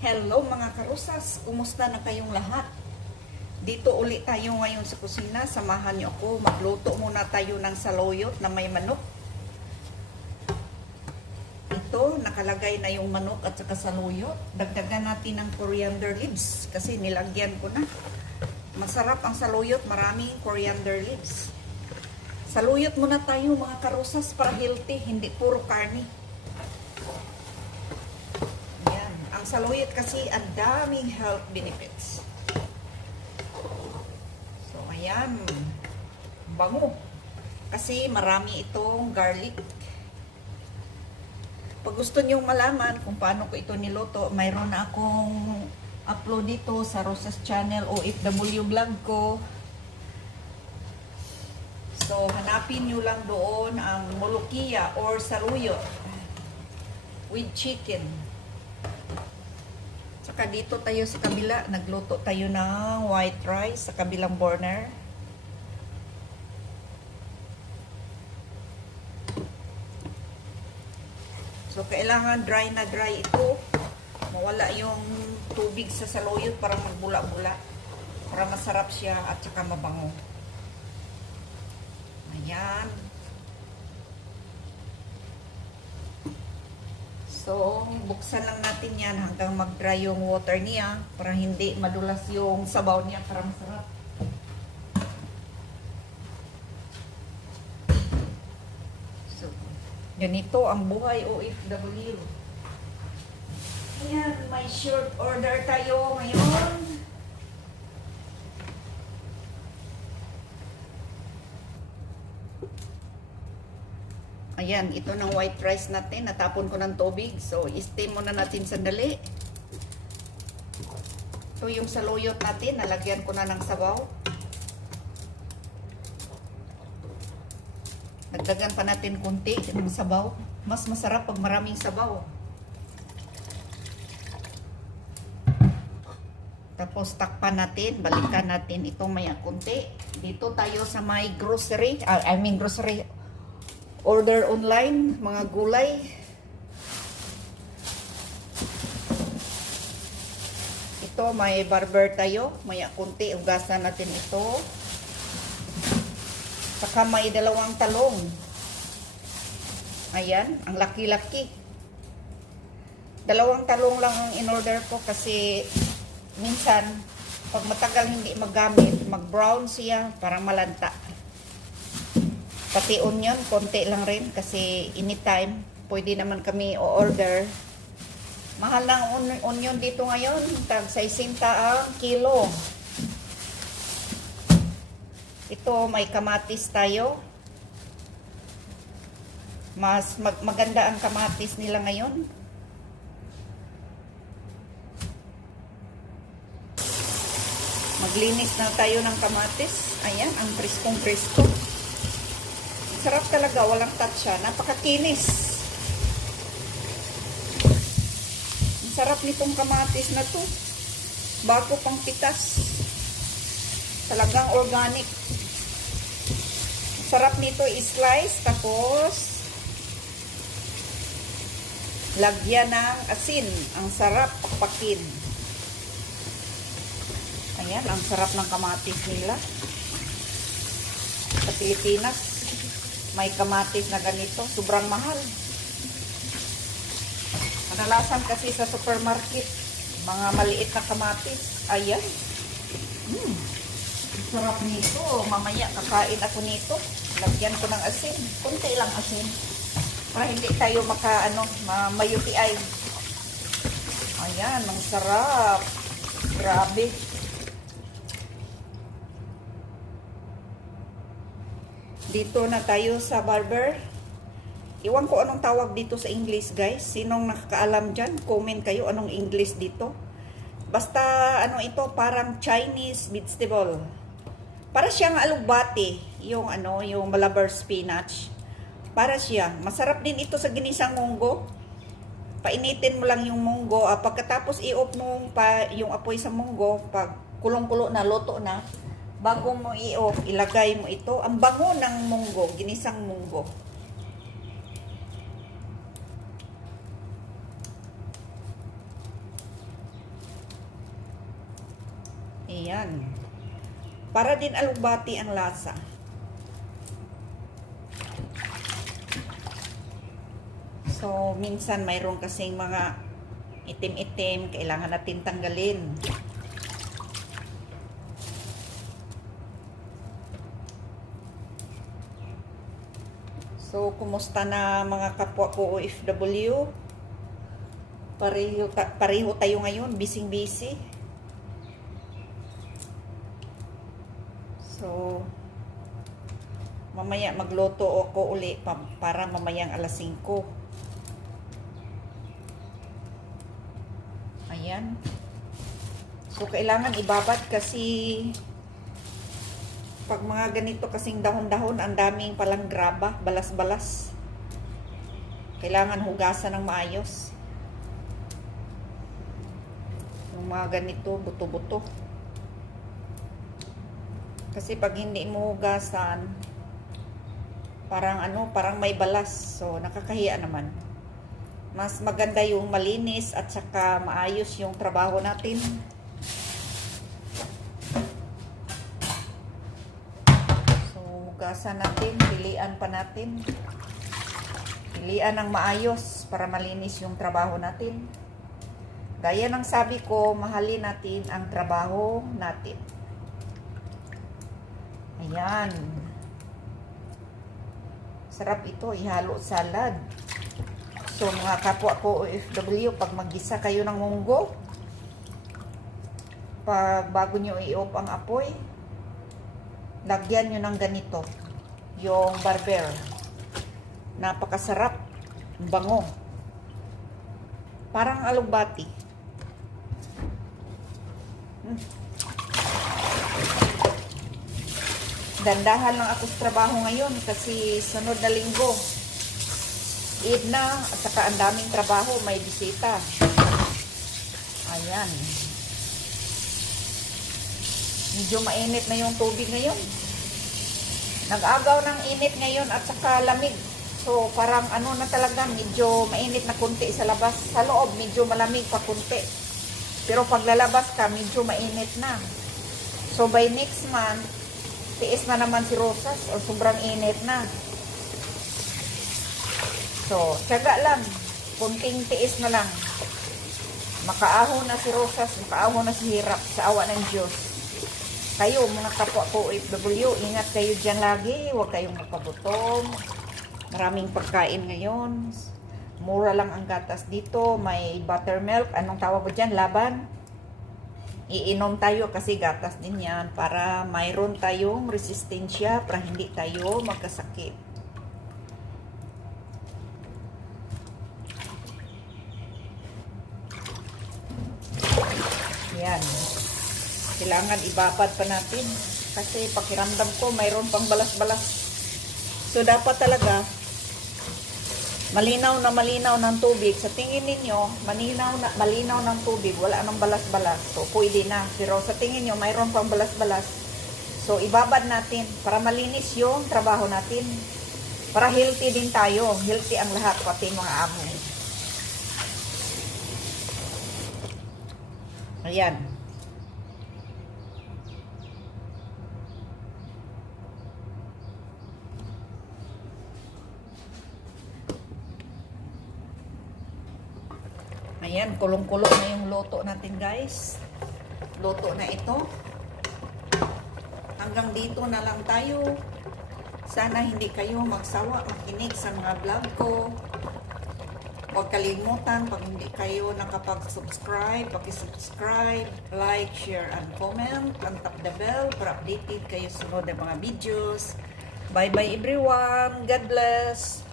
Hello mga karusas, kumusta na kayong lahat? Dito ulit tayo ngayon sa kusina. Samahan niyo ako. Magluto muna tayo ng saluyot na may manok. Ito, nakalagay na yung manok at saka saluyot. Dagdagan natin ng coriander leaves kasi nilagyan ko na. Masarap ang saluyot, maraming coriander leaves. Saluyot muna tayo mga karusas para healthy, hindi puro karne. Ang saluyot kasi ang daming health benefits. So, ayan. Bango. Kasi marami itong garlic. Pag gusto nyo malaman kung paano ko ito niluto, mayroon na akong upload dito sa Rosas Channel OFW vlog ko. So, hanapin nyo lang doon ang molokia or saluyot with chicken. Saka dito tayo sa kabila, nagluto tayo ng white rice sa kabilang burner. So, kailangan dry na dry ito. Mawala yung tubig sa saluyot para magbula-bula. Para masarap siya at saka mabango. Ayan. So, buksan lang natin yan hanggang mag-dry yung water niya para hindi madulas yung sabaw niya para masarap. So, ganito ang buhay OFW. Ayan, may short order tayo ngayon. Ayan, ito ng white rice natin. Natapon ko ng tubig. So, i-steam muna natin sandali. Ito yung saluyot natin. Nalagyan ko na ng sabaw. Nagdagan pa natin kunti ng sabaw. Mas masarap pag maraming sabaw. Tapos takpan natin. Balikan natin ito maya kunti. Dito tayo sa may grocery. Grocery. Order online, mga gulay. Ito, may barber tayo. Maya kunti, ugasan natin ito. Saka may dalawang talong. Ayan, ang laki-laki. Dalawang talong lang ang in-order ko kasi minsan, pag matagal hindi magamit, mag-brown siya, parang malanta. Pati onion, konti lang rin kasi anytime pwede naman kami o-order. Mahal ng onion dito ngayon, tag 60 ang kilo. Ito, may kamatis tayo. Mas maganda ang kamatis nila ngayon. Maglinis na tayo ng kamatis. Ayan, ang priskong-prisko. Sarap talaga, walang tatsya. Napakakinis. Ang sarap nitong kamatis na to. Bago pang pitas. Talagang organic. Ang sarap nito i-slice. Tapos, lagyan ng asin. Ang sarap pakpakin. Ayan, ang sarap ng kamatis nila. Sa Pilipinas. May kamatis na ganito. Sobrang mahal. Kadalasan kasi sa supermarket, mga maliit na kamatis. Ayan. Sarap nito. Mamaya kakain ako nito. Lagyan ko ng asin. Kunti lang asin. Para hindi tayo may-UTI. Ayan. Ang sarap. Grabe. Dito na tayo sa barber. Iwan ko anong tawag dito sa English, guys. Sinong nakakaalam dyan? Comment kayo anong English dito. Basta ito, parang Chinese vegetable. Para siyang alugbati, yung Malabar spinach. Para siya. Masarap din ito sa ginisang munggo. Painitin mo lang yung munggo. Pagkatapos i-off mo yung apoy sa munggo, pag kulong-kulo na, luto na. Bago mo i-off, ilagay mo ito. Ang bango ng munggo, ginisang munggo. Ayan. Para din alugbati ang lasa. So, minsan mayroon kasing mga itim-itim, kailangan natin tanggalin. So, kumusta na mga kapwa ko OFW? Pareho tayo ngayon, busy-busy. So, mamaya magluto ako uli para mamayang alas 5. Ayan. So, kailangan ibabad kasi pag mga ganito kasing dahon-dahon, ang daming palang graba, balas-balas. Kailangan hugasan ng maayos. Yung mga ganito, buto-buto. Kasi pag hindi mo hugasan, parang may balas. So, nakakahiya naman. Mas maganda yung malinis at saka maayos yung trabaho natin. Hugasan natin, pilian pa natin. Pilian ng maayos para malinis yung trabaho natin. Gaya ng sabi ko, mahalin natin ang trabaho natin. Ayan. Sarap ito, ihalo salad. So mga kapwa ko OFW, pag maggisa kayo ng munggo, bago nyo i-off ang apoy, lagyan nyo ng ganito, yung barber. Napakasarap, bango. Parang alugbati. Dandahan lang ako sa trabaho ngayon kasi sunod na linggo, Eid na, at saka ang daming trabaho, may bisita. Ayan. Medyo mainit na yung tubig ngayon. Nag-agaw ng init ngayon at saka lamig. So, parang na talaga, medyo mainit na kunti sa labas. Sa loob, medyo malamig pa kunti. Pero pag lalabas ka, medyo mainit na. So, by next month, tiis na naman si Rosas o sobrang init na. So, tiyaga lang. Kunting tiis na lang. Makaahon na si Rosas, makaahon na si Hirap sa awa ng Diyos. Kayo, mga kapwa ko OFW, ingat kayo dyan lagi. Huwag kayong magpagutom. Maraming pagkain ngayon. Mura lang ang gatas dito. May buttermilk. Anong tawag ba dyan? Laban. Iinom tayo kasi gatas din yan para mayroon tayong resistensya para hindi tayo magkasakit. Yan. Kailangan ibabad pa natin kasi pakiramdam ko mayroon pang balas-balas. So dapat talaga malinaw ng tubig. Sa tingin ninyo, malinaw ng tubig, wala nang balas-balas. So pwede na. Pero sa tingin niyo mayroon pang balas-balas. So ibabad natin para malinis yung trabaho natin. Para healthy din tayo. Healthy ang lahat, pati mga amo. Ayan. Ayan, kulong-kulong na yung luto natin, guys. Luto na ito. Hanggang dito na lang tayo. Sana hindi kayo magsawa makinig sa mga vlog ko. Huwag kalimutan, pag hindi kayo nakapag-subscribe, paki-subscribe, like, share, and comment. And tap the bell para updated kayo sunod ng mga videos. Bye-bye everyone. God bless.